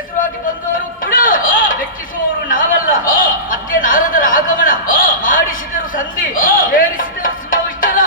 ಎದುರಾಗಿ ಬಂದವರು ಕೂಡ ಮೆಚ್ಚಿಸುವವರು ನಾವಲ್ಲ. ಮತ್ತೆ ನಾರದರ ಆಗಮನ ಮಾಡಿಸಿದರು ಸಂಧಿ, ಏರಿಸಿದರು ಸಿಂಹವಿಷ್ಟಲ.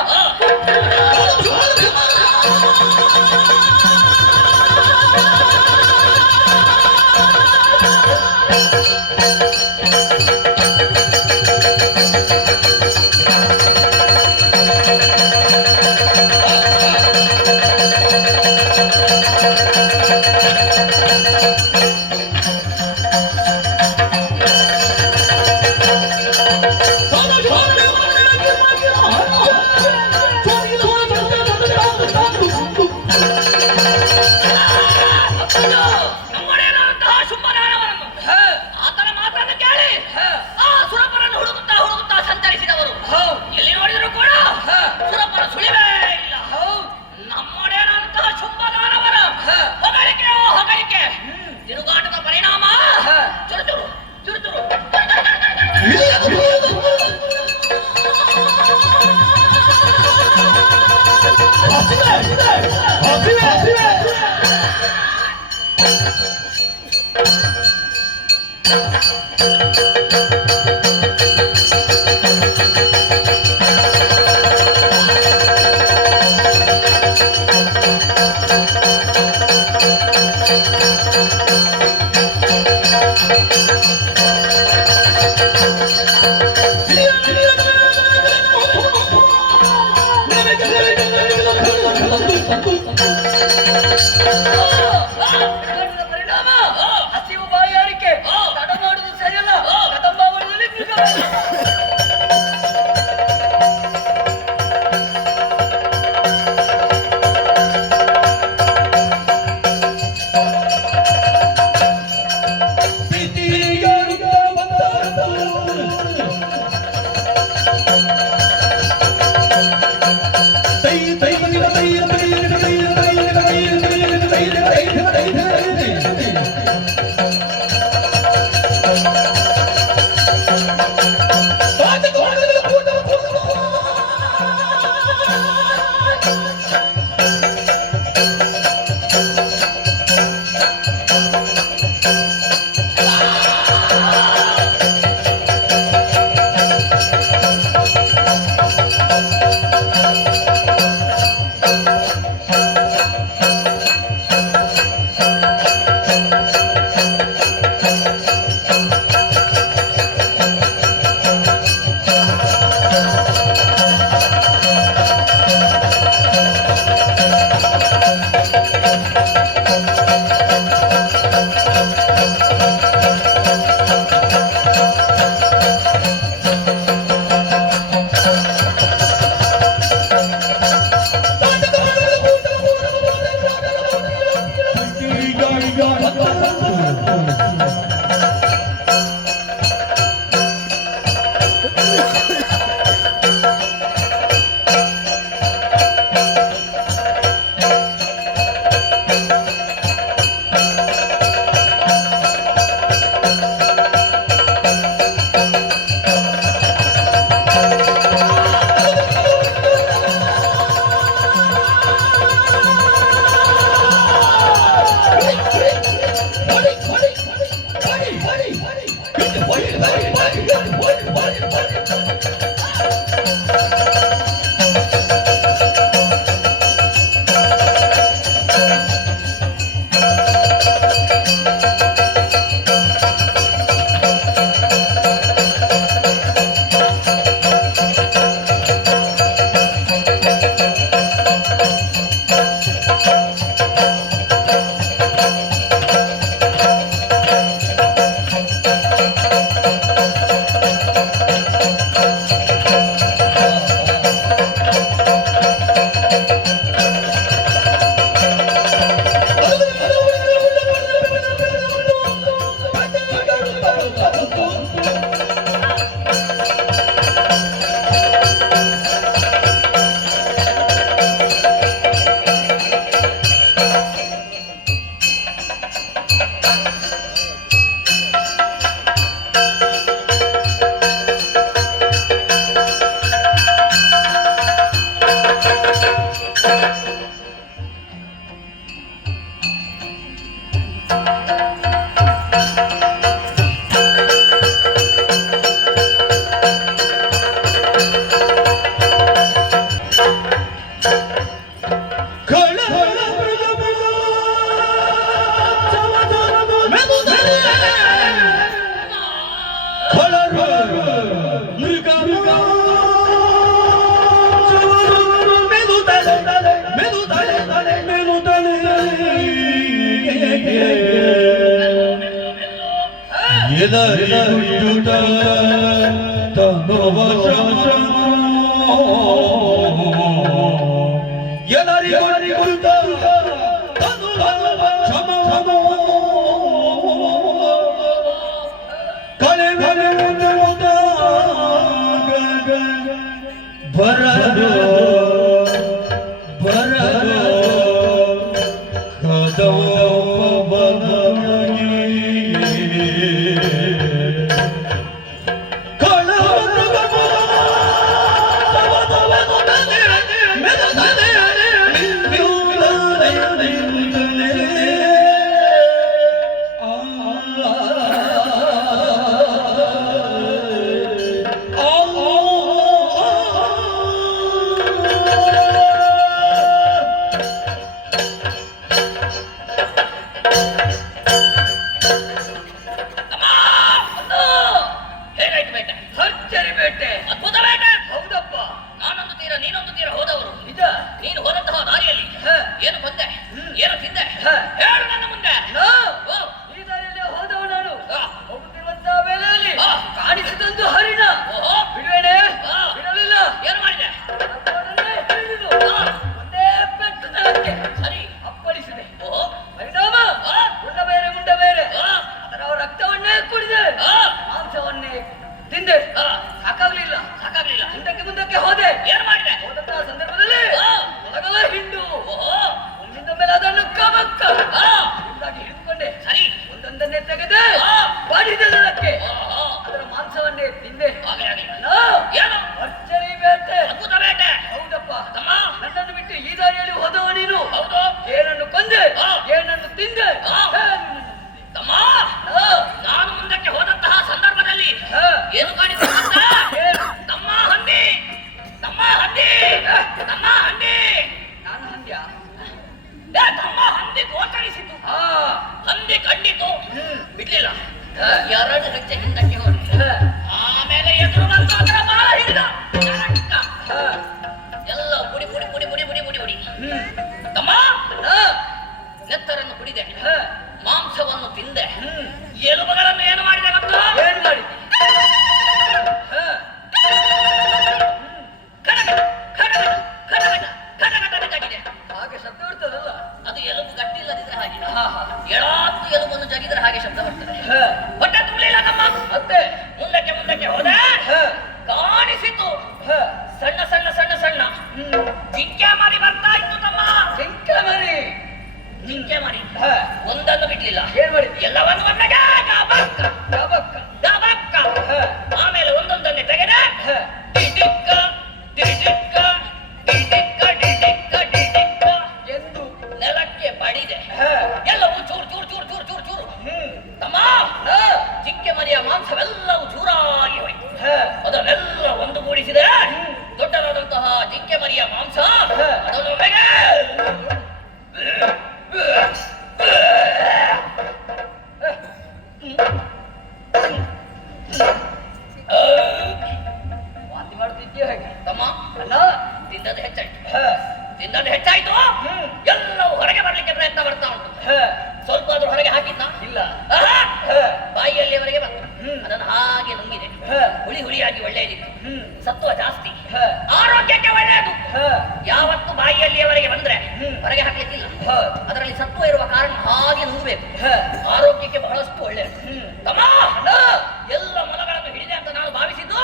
ಎಲ್ಲ ಮೊಲಗಳನ್ನು ಹಿಡಿದೆ ಅಂತ ನಾನು ಭಾವಿಸಿದ್ದು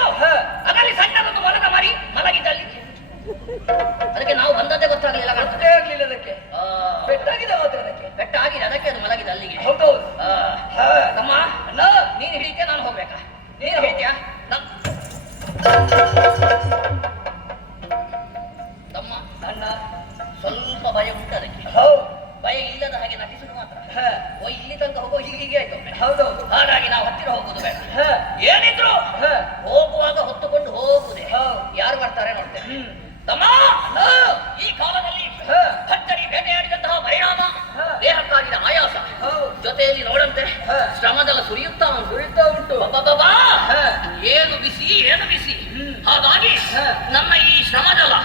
ಅದರಲ್ಲಿ ಸಣ್ಣದೊಂದು ಮೊಲದ ಮರಿ ಮಲಗಿದ್ದ ಅದಕ್ಕೆ ನಾವು ಬಂದದ್ದೇ ಗೊತ್ತಾಗ್ಲಿಲ್ಲ ಕಾಣ್ತದೆ. ಗೊತ್ತೇ ಆಗ್ಲಿಲ್ಲ ಅದಕ್ಕೆ. ಪೆಟ್ಟಾಗಿದೆ ಮಾತ್ರ ಅದಕ್ಕೆ. ಪೆಟ್ಟಾಗಿದೆ ಅದಕ್ಕೆ ಅದು ಮಲಗಿದೆ ಅಲ್ಲಿಗೆ. ಹೌದೌದು. ತಮ್ಮ ನೀನು ಹಿಡಿತೀಯ ನಾನು ಹೋಗ್ಬೇಕಾ? ನೀನು ಹಿಡಿತೀಯಾ? ತಮ್ಮ ಅಣ್ಣ ಸ್ವಲ್ಪ ಭಯ ಉಂಟು ಅದಕ್ಕೆ. ಹೌದು. ಭಯ ಇಲ್ಲದ ಹಾಗೆ ನಟಿಸುದು ಮಾತ್ರ. ಇಲ್ಲಿ ತನಕ ಹೋಗೋ ಹೀಗೆ ಆಯ್ತು. ಹೌದೌದು. ಹಾಗಾಗಿ ನಾವು ಹತ್ತಿರ ಹೋಗುದು ಬೇಡ. ಏನಿದ್ರು ಹ ಹೋಗುವಾಗ ಹೊತ್ತುಕೊಂಡು ಹೋಗುದೇ. ಹೌದು. ಯಾರು ಬರ್ತಾರೆ ನೋಡ್ತೇವೆ. ತಮ್ಮ ಈ ಕಾಲದಲ್ಲಿ ಭಟ್ಟರಿ ಬೇಟೆಯಾಡಿದಂತಹ ಪರಿಣಾಮ, ದೇಹಕ್ಕಾಗಿನ ಆಯಾಸ, ಜೊತೆಯಲ್ಲಿ ನೋಡಂತೆ ಶ್ರಮದಲ್ಲ ಸುರಿಯುತ್ತಾ ಉಂಟು. ಏನು ಬಿಸಿ ಏನು ಬಿಸಿ. ಹಾಗಾಗಿ ನಮ್ಮ ಈ ಶ್ರಮದಲ್ಲ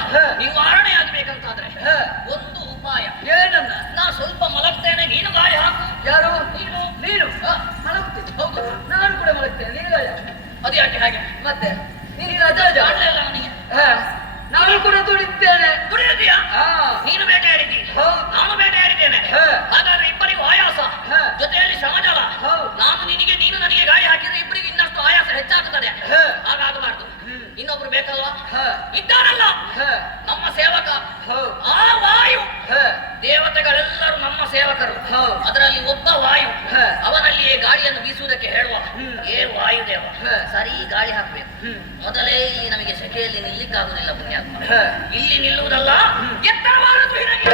ನಿವಾರಣೆ ಆಗ್ಬೇಕಂತಾದ್ರೆ ಒಂದು ಉಪಾಯ. ಏನನ್ನ? ನಾ ಸ್ವಲ್ಪ ಮಲಗ್ತೇನೆ, ನೀನು ಗಾಳಿ ಹಾಕು. ಯಾರು? ನೀನು. ನೀನು ಮಲಗ್ತೀನಿ. ಹೌದು, ನಾನು ಕೂಡ ಮಲಗ್ತೇನೆ. ನೀನು ಗಾಳಿ ಹಾಕು. ಅದು ಯಾಕೆ ಹಾಗೆ? ಮತ್ತೆ ನೀನು ರಜೆ ಆಡ್ಲೇ ಇಲ್ಲ ನನಗೆ. ನಾನು ಕೂಡ ದುಡಿದ್ದೇನೆ. ದುಡಿದಿದ್ದೀಯಾ? ನೀನು ಬೇಟೆಯಾಡಿದ್ದೀ, ನಾನು ಬೇಟೆಯಾಡಿದ್ದೇನೆ. ಹಾಗಾದ್ರೆ ಇಬ್ಬರಿಗೂ ಆಯಾಸ, ಜೊತೆಯಲ್ಲಿ ಶ್ರಮಜಾಲ. ನಾನು ನಿನಗೆ, ನೀನು ನನಗೆ ಗಾಳಿ ಹಾಕಿದ್ರೆ ಇಬ್ಬರಿಗೂ ಇನ್ನಷ್ಟು ಆಯಾಸ ಹೆಚ್ಚಾಗುತ್ತದೆ. ಹಾಗಾಗಬಾರ್ದು. ಇನ್ನೊಬ್ರು ಬೇಕಲ್ವಾ? ಇದ್ದಾರಲ್ಲ ನಮ್ಮ ಸೇವಕ, ಆ ವಾಯು. ದೇವತೆಗಳೆಲ್ಲರೂ ನಮ್ಮ ಸೇವಕರು. ಅದರಲ್ಲಿ ಒಬ್ಬ ವಾಯು, ಅವನಲ್ಲಿಯೇ ಗಾಳಿಯನ್ನು ಬೀಸುವುದಕ್ಕೆ ಹೇಳುವ. ಏ ವಾಯುದೇವ, ಸರಿ ಗಾಳಿ ಹಾಕ್ಬೇಕು. ಮೊದಲೇ ಇಲ್ಲಿ ನಮಗೆ ಸೆಕೆಯಲ್ಲಿ ನಿಲ್ಲಿಕ್ಕಾಗುದಿಲ್ಲ ಪುಣ್ಯಾತ್ಮ. ಇಲ್ಲಿ ನಿಲ್ಲುವುದಲ್ಲ, ಎತ್ತರವಾದದ್ದು ಹೀಗೆ.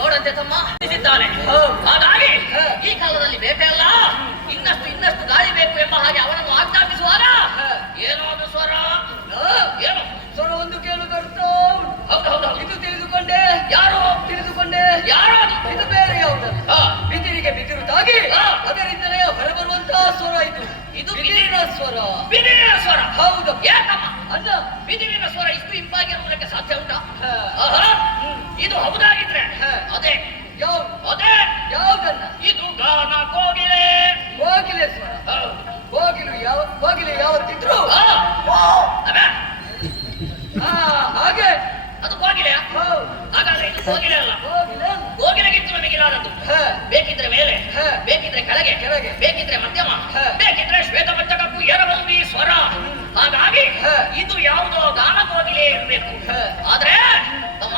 ನೋಡಂತೆ ತಮ್ಮ ತಿಳಿಸಿದ್ದಾನೆ. ಹಾಗಾಗಿ ಈ ಕಾಲದಲ್ಲಿ ಬೇಟೆ ಅಲ್ಲ, ಇನ್ನಷ್ಟು ಗಾಳಿ ಬೇಕು ಎಂಬ ಹಾಗೆ ಅವನನ್ನು ಆಜ್ಞಾಪಿಸುವಾಗ ಏನೋ ಅದು ಸ್ವರ, ಏನು ಸ್ವರ ಒಂದು ಕೇಳು ಬರ್ತ. ಹೌದು ಇದು ತಿಳಿದುಕೊಂಡೆ. ಯಾರೋ ಯಾರೋ ಇದು ಬೇರೆ ಯಾವುದಲ್ಲ. ಬಿದಿರಿಗೆ ಬಿದಿರು ತಾಗಿ ಅದರಿಂದಲೇ ಹೊರಬರುವಂತಹ ಸ್ವರ ಇದು ಬಿದಿರಿನ ಸ್ವರ. ಹೌದು. ಯಾಕಮ್ಮ ಅಲ್ಲ, ಬಿದಿರಿನ ಸ್ವರ ಇಷ್ಟು ಇಂಪಾಗಿರುವುದಕ್ಕೆ ಸಾಧ್ಯ ಉಂಟಾ? ಇದು ಹೌದಾಗಿದ್ರೆ ಅದೇ ಯಾವುದನ್ನ? ಇದು ಗಾನ ಕೋಗಿಲೆ ಸ್ವರ. ಕೋಗಿಲೆ ಯಾವತ್ತಿದ್ರು ಹಾಗೆ ಅದು ಕೋಗಿಲೆಯ? ಹಾಗಾದ್ರೆ ಇದು ಕೋಗಿಲೆ ಅಲ್ಲ. ಕೋಗಿಲೆಗಿಂತ ನಮಗಿಲಾದದ್ದು. ಬೇಕಿದ್ರೆ ಮೇಲೆ, ಬೇಕಿದ್ರೆ ಕೆಳಗೆ, ಬೇಕಿದ್ರೆ ಮಧ್ಯಮ, ಬೇಕಿದ್ರೆ ಶ್ವೇತಪಂಚಕಕ್ಕೂ ಏರಬಹುದು ಈ ಸ್ವರ. ಹಾಗಾಗಿ ಇದು ಯಾವುದೋ ಗಾನ ಕೋಗಿಲೆ ಇರಬೇಕು. ಆದ್ರೆ ತಮ್ಮ,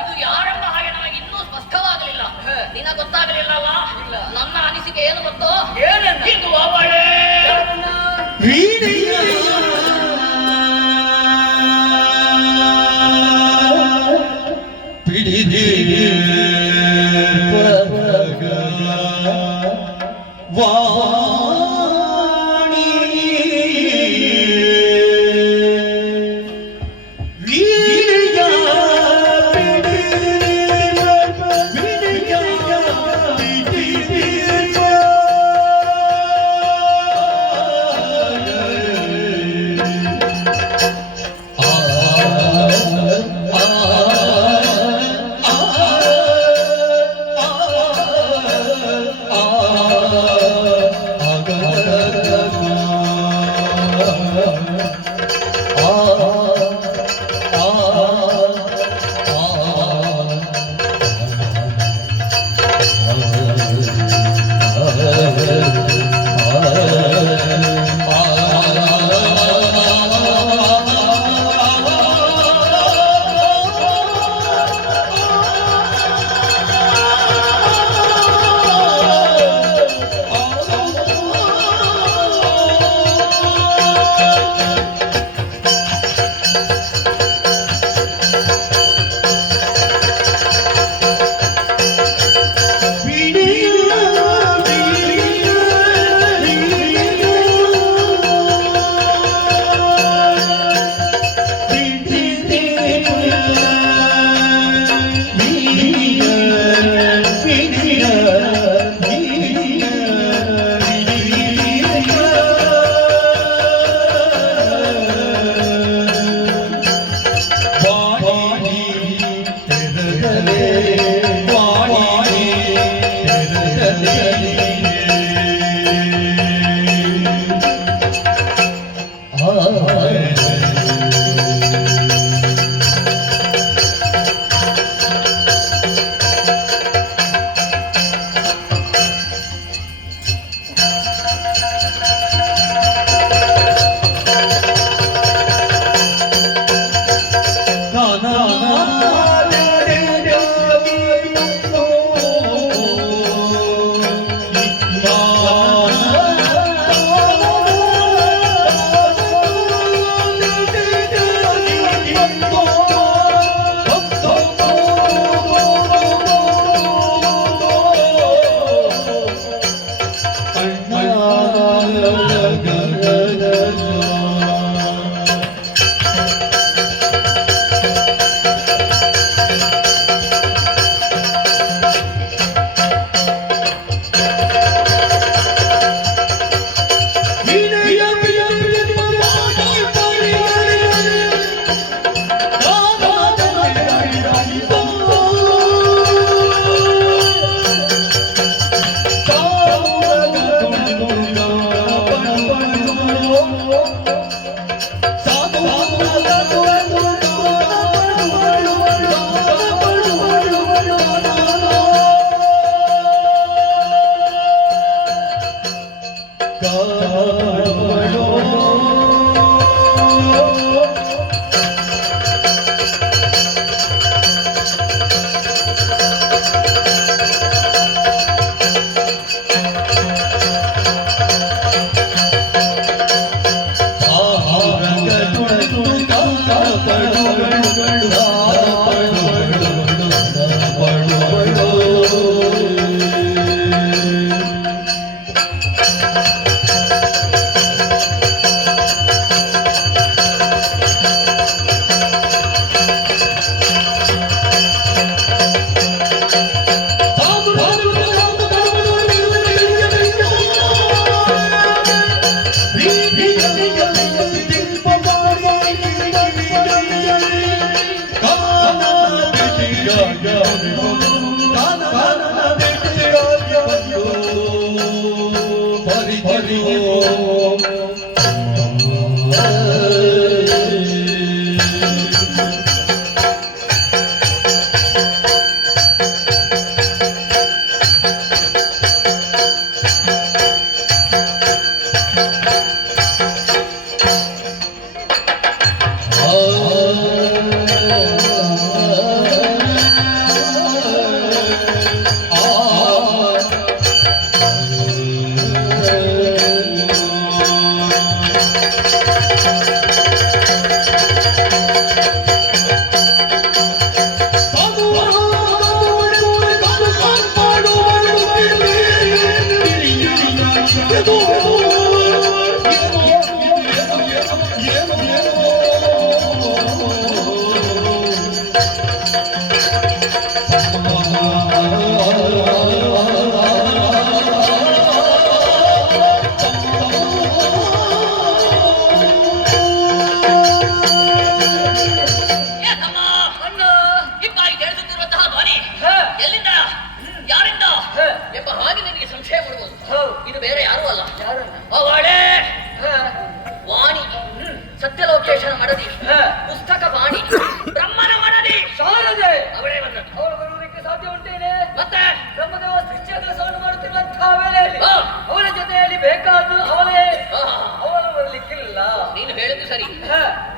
ಇದು ಯಾರೆಂಬ ಹಾಗೆ ನಮಗೆ ಇನ್ನೂ ಸ್ಪಷ್ಟವಾಗಲಿಲ್ಲ. ನಿನಗೆ ಗೊತ್ತಾಗಲಿಲ್ಲ ಅಲ್ಲ? ನನ್ನ ಅನಿಸಿಕೆ ಏನು ಗೊತ್ತೋ? ಇದು ಅವಳೇ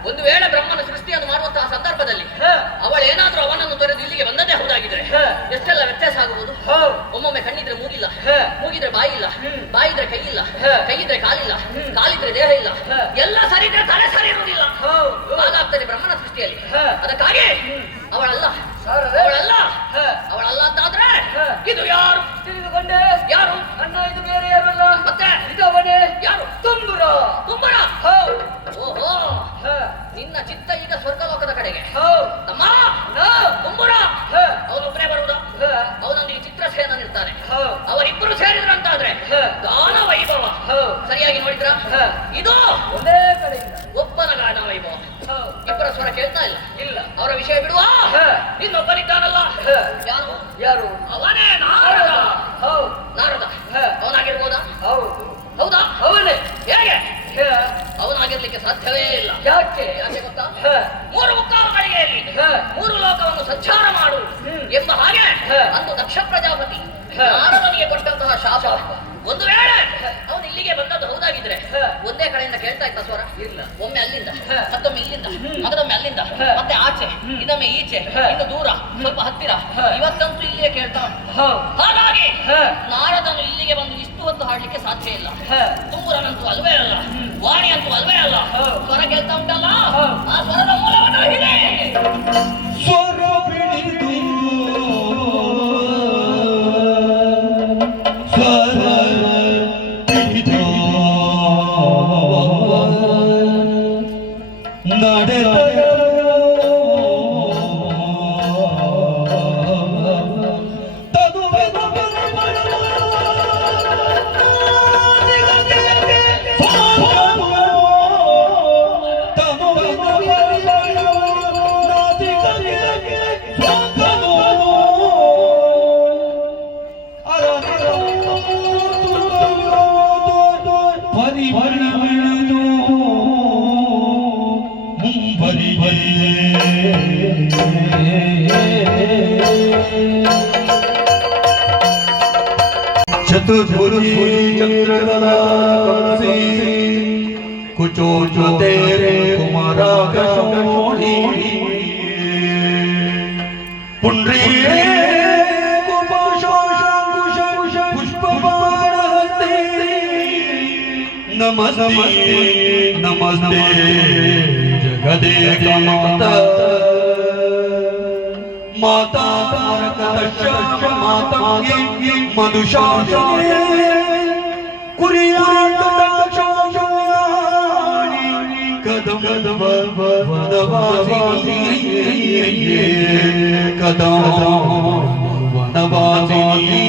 ಒಂದು ವೇಳೆ ಬ್ರಹ್ಮನ ಸೃಷ್ಟಿಯನ್ನು ಮಾಡುವಂತಹ ಸಂದರ್ಭದಲ್ಲಿ ಅವಳೇನಾದ್ರೂ ಅವನನ್ನು ತೊರೆದು ಇಲ್ಲಿಗೆ ಬಂದದೇ ಹೌದಾಗಿದ್ರೆ ಎಷ್ಟೆಲ್ಲ ವ್ಯತ್ಯಾಸ ಆಗಬಹುದು. ಒಮ್ಮೊಮ್ಮೆ ಕಣ್ಣಿದ್ರೆ ಮೂಗಿಲ್ಲ, ಮೂಗಿದ್ರೆ ಬಾಯಿ ಇಲ್ಲ, ಬಾಯಿದ್ರೆ ಕೈ ಇಲ್ಲ, ಕೈಯಿದ್ರೆ ಕಾಲಿಲ್ಲ, ಕಾಲಿದ್ರೆ ದೇಹ ಇಲ್ಲ, ಎಲ್ಲ ಸರಿ ಇದ್ರೆ ತಲೆ ಸರಿ ಇರುವುದಿಲ್ಲ. ಹಾಗಾಗ್ತದೆ ಬ್ರಹ್ಮನ ಸೃಷ್ಟಿಯಲ್ಲಿ. ಅದಕ್ಕಾಗಿ ಅವಳಲ್ಲ ಅವಳಲ್ಲ ಅವಳಲ್ಲ ಅಂತಾದ್ರೆ ಇದು ಯಾರು ತಿಳಿದುಕೊಂಡೆ? ಯಾರು ಅಣ್ಣ? ಇದು ಬೇರೆ ಯಾರಲ್ಲ, ಮತ್ತೆ ಇದು ಅವನೇ. ಯಾರು? ತುಂಬುರ. ತುಂಬುರ? ಓಹೋ, ನಿನ್ನ ಚಿತ್ತ ಈಗ ಸ್ವರ್ಗಲೋಕದ ಕಡೆಗೆ. ತಮ್ಮ ತುಂಬುರ ಅವನೊಬ್ಬನೇ ಬರುವುದು, ಅವನೊಂದಿಗೆ ಚಿತ್ರಸೇನನಿರ್ತಾನೆ. ಅವರಿಬ್ಬರು ಸೇರಿದ್ರಂತಾದ್ರೆ ಗಾನ ವೈಭವ. ಸರಿಯಾಗಿ ನೋಡಿದ್ರ? ಇದು ಒಂದೇ ಕಡೆಯಿಂದ ಒಬ್ಬನ ಗಾನ ವೈಭವ. ಇಬ್ಬರ ಸ್ವರ ಕೇಳ್ತಾ ಇಲ್ಲ. ಇಲ್ಲ, ಅವರ ವಿಷಯ ಬಿಡುವ. ಇನ್ನೊಬ್ಬನಿದ್ದಾನಲ್ಲ, ಯಾರು? ಯಾರು? ಅವನೇ ನಾರದ. ನಾರದ ಅವನಾಗಿರ್ಬೋದಾ? ಹೌದಾ? ಅವನೇ. ಹೇಗೆ? ಅವನಾಗಿರ್ಲಿಕ್ಕೆ ಸಾಧ್ಯವೇ ಇಲ್ಲ. ಯಾಕೆ? ಯಾಕೆ ಗೊತ್ತಾ? ಮೂರು ಮುಕ್ಕಾಲುಗಳಿಗೆಯಲ್ಲಿ ಮೂರು ಲೋಕವನ್ನು ಸಂಚಾರ ಮಾಡು ಎಂಬ ಹಾಗೆ ಅಂದು ದಕ್ಷ ಪ್ರಜಾಪತಿ ನಾರದನಿಗೆ ಕೊಟ್ಟಂತಹ ಶಾಪ. ಒಂದು ವೇಳೆ ಅವನು ಇಲ್ಲಿಗೆ ಬಂದದ್ದು ಹೌದಾಗಿದ್ರೆ ಒಂದೇ ಕಡೆಯಿಂದ ಕೇಳ್ತಾ ಇದ್ದ ಸ್ವರ ಇಲ್ಲ. ಒಮ್ಮೆ ಅಲ್ಲಿಂದ, ಮತ್ತೊಮ್ಮೆ ಇಲ್ಲಿಂದ, ಮಗದೊಮ್ಮೆ ಅಲ್ಲಿಂದ, ಮತ್ತೆ ಆಚೆ, ಇನ್ನೊಮ್ಮೆ ಈಚೆ, ಇನ್ನು ದೂರ, ಸ್ವಲ್ಪ ಹತ್ತಿರ. ಇವತ್ತಂತೂ ಇಲ್ಲಿಯೇ ಕೇಳ್ತಾ. ಹಾಗಾಗಿ ನಾರದನು ಇಲ್ಲಿಗೆ ಬಂದು ಇಷ್ಟು ಹೊತ್ತು ಹಾಡ್ಲಿಕ್ಕೆ ಸಾಧ್ಯ ಇಲ್ಲ. ತುಂಬುರನಂತೂ ಅಲ್ವೇ ಅಲ್ಲ, ವಾಣಿ ಅಂತೂ ಅಲ್ವೇ ಅಲ್ಲ. ಸ್ವರ ಕೇಳ್ತಾ ಉಂಟಲ್ಲ, ಆ ಸ್ವರದ ಮೂಲವನ್ನು ಹಿಡಿ. ಸ್ವರ ಬಿಡಿದು चतुर्भुजी चंद्रकला कलसी कुचो जो तेरे कुमारा कशोणी पुंड्री नमस्ते नमस्ते जगदेक माता माता तारकश्याम मातंगी मधुशालिनी कुरियाटदाक्षाणी कदम वदवासिनी कदा वनवासिनी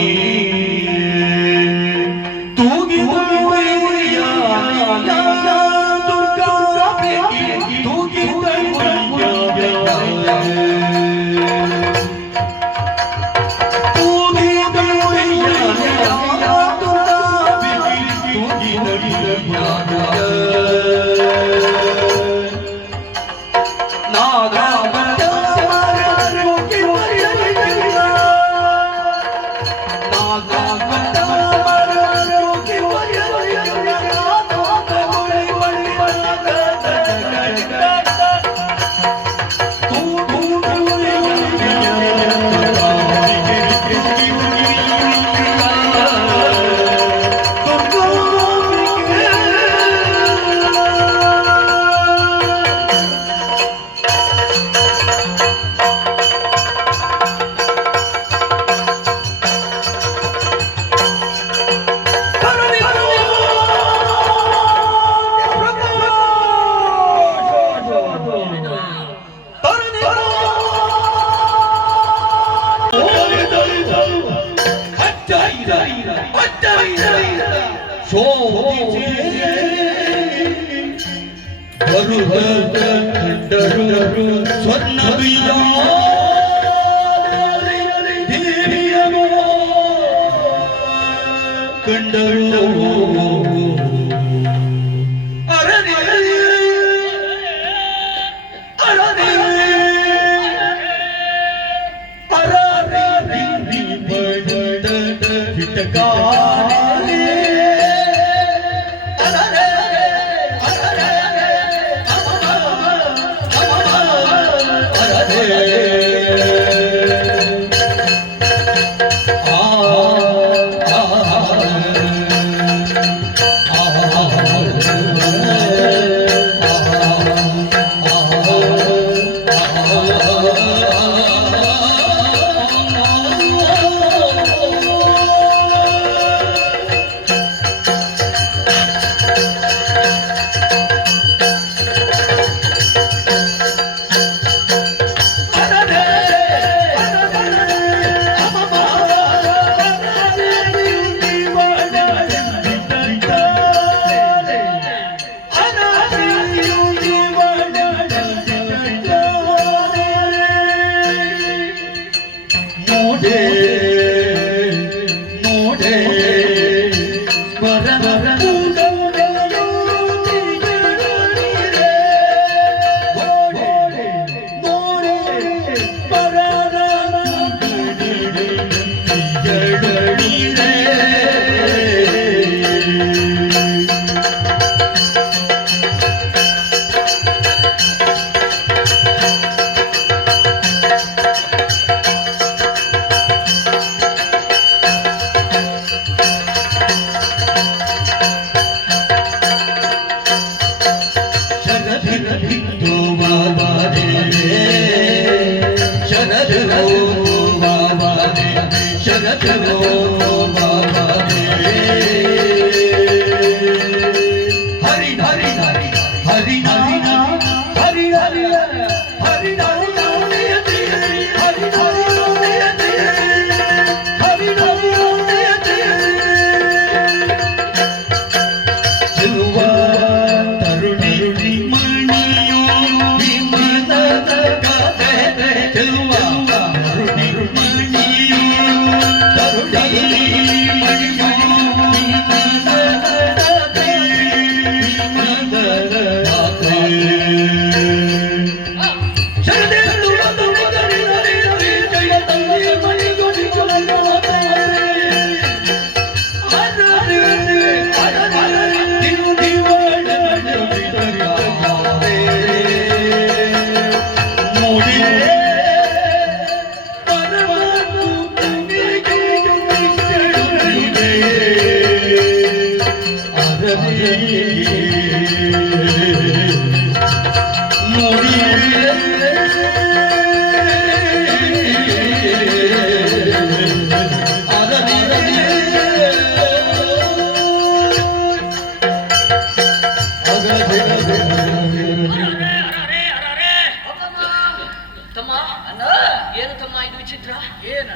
ವಿಚಿತ್ರ ಏನ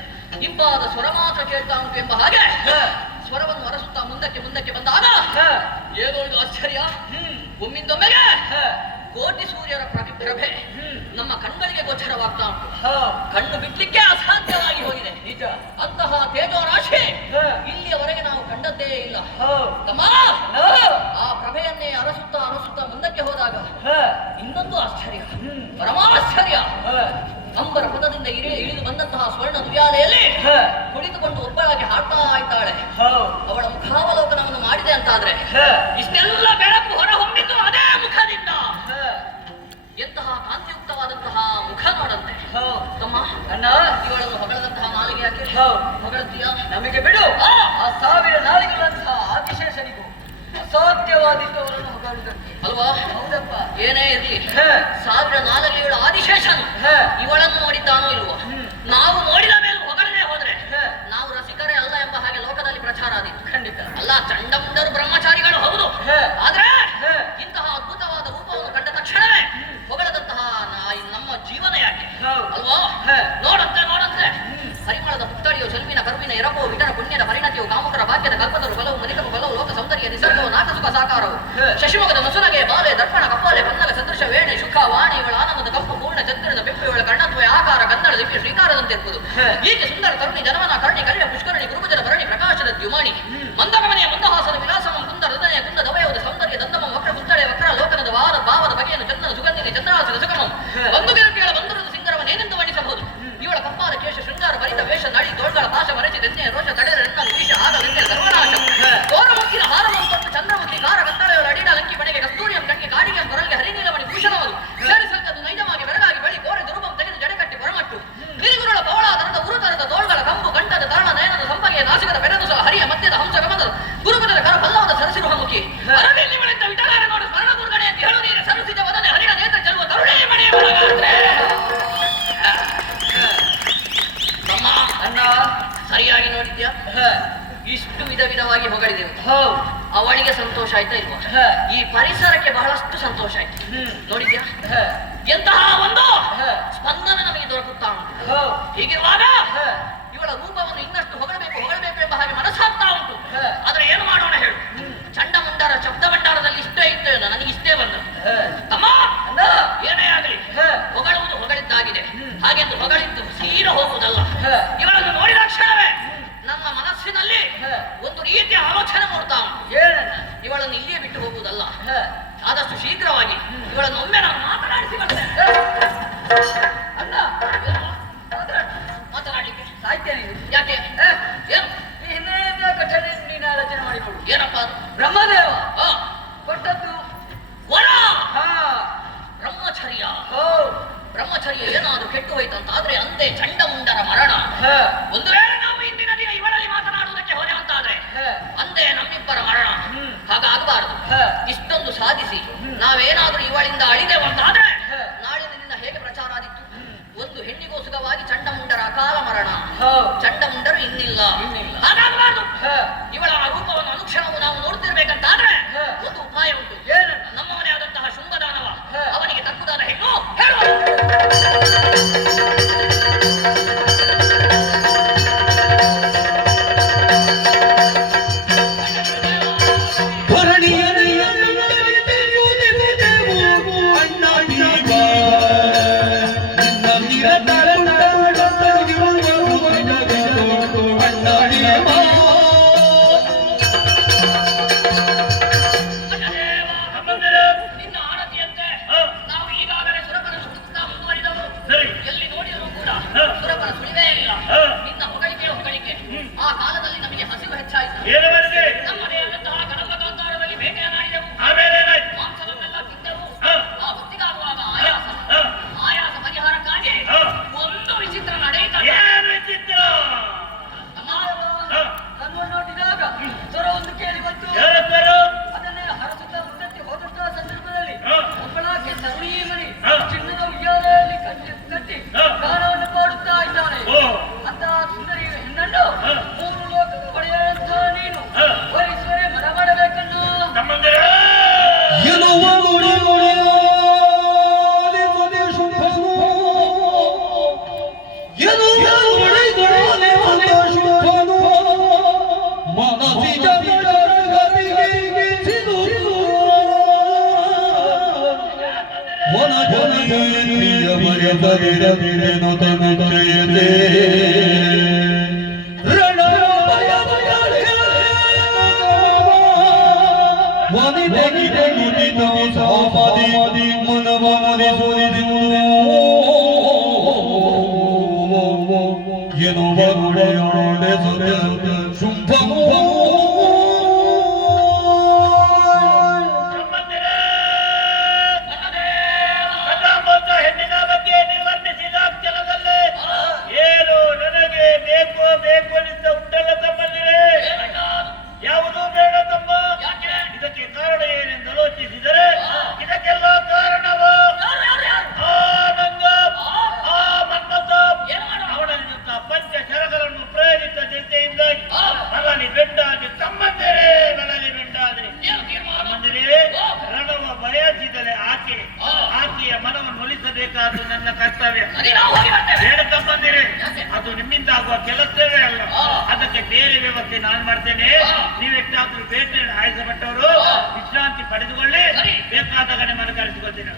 ಇಂಪಾದ ಸ್ವರ ಮಾತ್ರ ಕೇಳ್ತಾ ಉಂಟು ಎಂಬ ಹಾಗೆ ಸ್ವರವನ್ನು ಹೊರಸುತ್ತಾ ಮುಂದಕ್ಕೆ ಮುಂದಕ್ಕೆ ಬಂದಾಗ ಏನೋ ಒಂದು ಆಶ್ಚರ್ಯ. ಒಮ್ಮಿಂದೊಮ್ಮೆಗೆ ಕೋಟಿ ಸೂರ್ಯರ ಪ್ರಭೆ ನಮ್ಮ ಕಣ್ಗಳಿಗೆ ಗೋಚರವಾಗ್ತಾ ಉಂಟು. ಕಣ್ಣು ಬಿಡ್ಲಿಕ್ಕೆ ಅಸಾಧ್ಯವಾಗಿ ಹೋಗಿದೆ. ನಿಜ. ಅಂತಹ ತೇಜೋ ರಾಶಿ ಇಲ್ಲಿಯವರೆಗೆ ನಾವು ಕಂಡದ್ದೇ ಇಲ್ಲ. ತಮ್ಮ ಆ ಪ್ರಭೆಯನ್ನೇ ಅರಸುತ್ತಾ ಅರಸುತ್ತಾ ಮುಂದಕ್ಕೆ ಹೋದಾಗ ಇನ್ನೊಂದು ಆಶ್ಚರ್ಯ, ಪರಮಾಶ್ಚರ್ಯ. ಅಂಬರ ಪದದಿಂದ ಇಳಿದು ಬಂದಂತಹ ಸ್ವರ್ಣ ದುರ್ಯಾಲೆಯಲ್ಲಿ ಕುಳಿತುಕೊಂಡು ಒಬ್ಬಳಾಗಿ ಹಾಡ್ತಾ ಇದ್ದಾಳೆ. ಅವಳ ಮುಖಾವಲೋಕನವನ್ನು ಮಾಡಿದೆ ಅಂತಾದ್ರೆ ಇಷ್ಟೆಲ್ಲ ಬೆಳಕು ಹೊರಹೊಮ್ಮಿದ್ದು ಅದೇ ಮುಖದಿಂದ. ಎಂತಹ ಕಾಂತಿಯುಕ್ತವಾದಂತಹ ಮುಖ ನೋಡಂತೆ. ತಮ್ಮ ಅಣ್ಣ, ಇವಳನ್ನು ಹೊಗಳದಂತಹ ನಾಲಿಗೆ ಯಾಕೆ ಹೊಗಳತೀಯ? ನಮಗೆ ಬಿಡು. ಆ 1000 ನಾಲಿಗೆಗಳಂತಹ ಆದಿಶೇಷನಿಗೂ ಅಸಾಧ್ಯವಾದಿತ್ತು ಅವರನ್ನು ಹೊಗಳುವುದಕ್ಕೆ ಅಲ್ವಾ? ಹೌದಪ್ಪ. ಏನೇ ಇರ್ಲಿ, 1000 ನಾಲಿಗೆಗಳ ಆದಿಶೇಷನು ಇವಳನ್ನು ನೋಡಿದ್ದಾನೋ ಇಲ್ವೋ? ನಾವು ನೋಡಿದ ಮೇಲೆ ಹೊಗಳದೆ ಹೋದ್ರೆ ನಾವು ರಸಿಕರೇ ಅಲ್ಲ ಎಂಬ ಹಾಗೆ ಲೋಕದಲ್ಲಿ ಪ್ರಚಾರ ಆದಿತ್ತು. ಖಂಡಿತ ಅಲ್ಲ, ಚಂಡಮುಂಡರು ಬ್ರಹ್ಮಚಾರಿಗಳು ಹೌದು. ಆದ್ರೆ ಇಂತಹ ಅದ್ಭುತವಾದ ರೂಪವನ್ನು ಕಂಡ ತಕ್ಷಣವೇ ಹೊಗಳದಂತಹ ನಮ್ಮ ಜೀವನ ಯಾಕೆ ಅಲ್ವಾ? ನೋಡಂತೆ ನೋಡಂತೆ ಪರಿಮಳದ ಪುತ್ತಳಿಯು ಚೆಲುವಿನ ಕರುವಿನ ಎರಪೋ ವಿಟರ ಪುಣ್ಯದ ಪರಿಣತಿಯು ಕಾಮುಕರ ಭಾಗ್ಯದ ಕಲ್ಪದರು ಬಲವು ಮನಿಕರು ಬಲವು ಲೋಕ ಸೌಂದರ್ಯ ನಿಸರ್ಗವು ನಾಟಸುಖ ಸಾಕಾರವು ಶಶಿಮುಖದ ಮಸುನಗೆ ಬಾಲೆ ದರ್ಪಣ ಕಪ್ಪಲೆ ಪನ್ನಗ ಸದೃಶ ವೇಣೆ ಶುಖ ವಾಣಿ ಇವಳ ಆನಂದದ ಕಂಪು ಪೂರ್ಣ ಚಂದ್ರನ ಬೆಪ್ಪು ಇವಳ ಕಣ್ಣತ್ವಯ ಆಕಾರ ಗಂಧಳ ದಿವ್ಯ ಶ್ರೀಕಾರದಂತಿರುವುದು. ಈಕೆ ಸುಂದರ ಕರುಣಿ ಜನವನ ಕರ್ಣಿ ಕರಿಯ ಪುಷ್ಕರಣಿ ಗುರುಭುಜನ ಭರಣಿ ಪ್ರಕಾಶದ ದ್ಯುಮಾಣಿ ಮಂದಗಮನೆಯ ಮಂದಹಾಸದ ವಿಲಾಸಮಂ ಕುಂದ ಹೃದಯ ಕುಂದ ದವಯದ ಸೌಂದರ್ಯ ದಂದಮಂ ವಕ್ರ ಪುಸ್ತಳೆ ವಕ್ರ ಲೋಕನದ ವಾದ ಭಾವದ ಬಗೆಯನ್ನು ಚಂದನ ಸುಗಂಧಿನಿ ಚಂದ್ರಾಸದ ಸುಗಮಂ ಒಂದು ಗೆರಟಿಗಳ ಬಂಧುರದ ಸಿಂಗರವನ್ನೇನೆಂದು ವರ್ಣಿಸಬಹುದು. ಇವಳ ಕಪ್ಪಾದ ಕೇಶ ಶೃಂಗಾರ ಭರಿತ ವೇಷ ನಡಿ ತೋಳ್ಗಳ ಪಾಶ ಮರೆಸಿ ದೆನ್ನೆಯ ರೋಷ ತಡೆದ ರನ್ನ ವಿಷ ಆಗ ವೆನ್ನೆಯ ಸರ್ವನಾಶ ತೋರಮುಕ್ಕಿನ ಹಾರಮಂ ಕೊಟ್ಟು ಚಂದ್ರಮುಖಿ ಕಾರ ಕತ್ತಳೆಯವಳ ಅಡಿಡ ಲಂಕಿ ಬಣೆಗೆ ಕಸ್ತೂರಿಯಂ ಕಣ್ಣಿಗೆ ಕಾಡಿಗೆ ಕೊರಲ್ಗೆ ಹರಿನೀಲಮಣಿ ಭೂಷಣವದು ಸೇರಿಸಲ್ಕದ್ದು ನೈಜವಾಗಿ ಬೆರಗಾಗಿ ಬಳಿ ಕೋರೆ ದುರುಬಂ ತೆಗೆದು ಜಡೆಕಟ್ಟಿ ಹೊರಮಟ್ಟು ಕಿರಿಗುರುಳ ಪವಳಾದರದ ಗುರುತರದ ತೋಳ್ಗಳ ಕಂಬು ಗಂಟದ ತರಣ ನಯನದ ಸಂಪಗೆಯ ನಾಸಿಕದ ಬೆರದು ಸಹ ಹರಿಯ ಮಧ್ಯದ ಹಂಸ ಗಮನದ ಗುರುಪದದ ಕರ ಪಲ್ಲವದ ಸರಸಿರುವ ಮುಖಿ ಅರಣ್ಯಗಳಿಂದ ವಿಟಗಾರ ನೋಡ ಸ್ಮರಣ ದುರ್ಗಣೆ ಅಂತ ಹೇಳು ನೀರು ಸರಸಿದ ವದನೆ ಹರಿಣ ನೇತ್ರ ಚೆಲುವ ತರುಣೇ ಮನೆಯ ಒಳಗಾದ್ರೆ ತಮ್ಮ ಅಣ್ಣ, ಸರಿಯಾಗಿ ನೋಡಿದ್ಯಾ? ಇಷ್ಟು ವಿಧ ವಿಧವಾಗಿ ಹೊಗಳಿದೆವು. ಅವಳಿಗೆ ಸಂತೋಷ ಆಯ್ತಾ ಇಲ್ವಾ? ಈ ಪರಿಸರಕ್ಕೆ ಬಹಳಷ್ಟು ಸಂತೋಷ ಆಯ್ತು. ನೋಡಿದ್ಯಾ ಎಂತಹ ಒಂದು ಸ್ಪಂದನ ನಮಗೆ ದೊರಕುತ್ತಾ ಉಂಟು. ಹೀಗಿರುವಾಗ ಇವಳ ರೂಪವನ್ನು ಇನ್ನಷ್ಟು ಹೊಗಳಬೇಕು ಹೊಗಳಬೇಕು ಎಂಬ ಹಾಗೆ ಮನಸ್ಸಾಗ್ತಾ ಉಂಟು. ಆದ್ರೆ ಏನು ಮಾಡೋಣ ಹೇಳು? ಚಂಡಮುಂಡರ ಶಬ್ದ ಭಂಡಾರದಲ್ಲಿ ಇಷ್ಟೇ ಇತ್ತು, ನನಗೆ ಇಷ್ಟೇ ಬಂದ. ತಮ್ಮ ಏನೇ ಆಗಲಿ ಹೊಗಳುವುದು ಹೊಗಳಿದ್ದಾಗಿದೆ. ಹಾಗೆಂದು ಹೊಗಳಿದ್ದು ಸೀರ ಹೋಗುವುದಲ್ಲ. ಇವಳನ್ನು ನೋಡಿದ ಕ್ಷಣವೇ ನಮ್ಮ ಮನಸ್ಸಿನಲ್ಲಿ ಒಂದು ರೀತಿಯ ಆಲೋಚನೆ ಮೂಡ್ತಾ ಉಂಟು. ಇವಳನ್ನು ಇಲ್ಲಿಯೇ ಬಿಟ್ಟು ಹೋಗುವುದಲ್ಲ, ಆದಷ್ಟು ಶೀಘ್ರವಾಗಿ ಇವಳನ್ನು ಒಮ್ಮೆ ನಾನು ಮಾತನಾಡಿಸಿ ಬರ್ತೇನೆ. ಅಣ್ಣ, ಮಾತನಾಡ್ಲಿಕ್ಕೆ ಸಾಯ್ತೇನೆ. ಯಾಕೆ? ಏನು ಇನ್ನೇನು ಕಠಿಣ ನೀನು ಆಲೋಚನೆ ಮಾಡಿಕೊಡು. ಏನಪ್ಪ ಅದು? ಬ್ರಹ್ಮದೇವ ಆ, ಕೊಟ್ಟದ್ದು ವರ ಹಾ ಬ್ರಹ್ಮಚರ್ಯ. ಹೋ ಬ್ರಹ್ಮಚರ್ಯ ಏನಾದ್ರೂ ಕೆಟ್ಟು ಹೋಯ್ತಂತಾದ್ರೆ ಅಂದೇ ಚಂಡಮುಂಡರ ಮರಣ. ಒಂದು ವೇಳೆ ನಾವು ಇಂದಿನ ದಿನ ಇವಳಲ್ಲಿ ಮಾತನಾಡುವುದಕ್ಕೆ ಹೋದೆವಂತಾದ್ರೆ ಅಂದೇ ನಮ್ಮಿಬ್ಬರ ಮರಣ. ಹಾಗಾಗಬಾರದು. ಇಷ್ಟೊಂದು ಸಾಧಿಸಿ ನಾವೇನಾದ್ರೂ ಇವಳಿಂದ ಅಳಿದೆವಂತಾದ್ರೆ ನಾಳಿನ ದಿನ ಹೇಗೆ ಪ್ರಚಾರ ಆದಿತ್ತು? ಒಂದು ಹೆಣ್ಣಿಗೋಸ್ಕರವಾಗಿ ಚಂಡಮುಂಡರ ಅಕಾಲ ಮರಣ. ಚಂಡಮುಂಡರು ಇನ್ನಿಲ್ಲ. ಹಾಗಾಗಬಾರದು. ಇವಳ ರೂಪವನ್ನು ಅನುಕ್ಷಣವು ನಾವು ನೋಡ್ತಿರ್ಬೇಕಂತಾದ್ರೆ ಒಂದು ಉಪಾಯ ಉಂಟು. ನಮ್ಮವನೇ ಆದಂತಹ ಶುಂಭದಾನವ ಅವನಿಗೆ ತಕ್ಕುದಾದ ಹೆಣ್ಣು ಹೇಳುವ ಬಯಸದಿರದಿರೆನು ಮೆಚ್ಚೆಯದೆ ಹೆಣ್ಣಿನ ಬಗ್ಗೆ ನಿರ್ವರ್ತಿಸಿದ ಕ್ಷಣದಲ್ಲೇ ಏನು ನನಗೆ ಬೇಕು ಬೇಕು ಅನಿಸ್ತ ಉಂಟಲ್ಲ ತಮ್ಮಂದಿರೇ, ಯಾವುದೂ ಬೇಡ ತಮ್ಮ. ಇದಕ್ಕೆ ಕಾರಣ ಏನೆಂದು ಆಲೋಚಿಸಿದರೆ ಇದಕ್ಕೆಲ್ಲ ಕಾರಣವ ಆನಂದ ಆ ಮನ್ಮಥ ಅವನಲ್ಲಿದ್ದ ಪಂಚ ಶರಗಳನ್ನು ಪ್ರೇರಿತ ಚಿಂತೆಯಿಂದಾಗಿ ಬಲಲಿ ಬೆಂಡಾಗಿ ತಮ್ಮಂದಿರೇ ಬಲಲಿ ಬೆಂಡಾದೆ ತಮ್ಮಂದಿರೇ. ರಣವ ಬಯಸಿದರೆ ಆಕೆಯ ಮನವನ್ನು ಒಲಿಸಬೇಕಾದ್ದು ನನ್ನ ಕರ್ತವ್ಯ. ಬೇಡ ತಮ್ಮಂದಿರೇ, ಅದು ನಿಮ್ಮಿಂದ ಆಗುವ ಕೆಲಸವೇ ಅಲ್ಲ. ಅದಕ್ಕೆ ಬೇರೆ ವ್ಯವಸ್ಥೆ ನಾನು ಮಾಡ್ತೇನೆ. ನೀವೆಷ್ಟಾದ್ರೂ ಬೇಟೆ ಆಯ್ಸಪಟ್ಟವರು ವಿಶ್ರಾಂತಿ ಪಡೆದುಕೊಳ್ಳಿ, ಬೇಕಾದಾಗ ನಿಮ್ಮನ್ನು ಕರೆಸಿಕೊಳ್ತೀನಿ.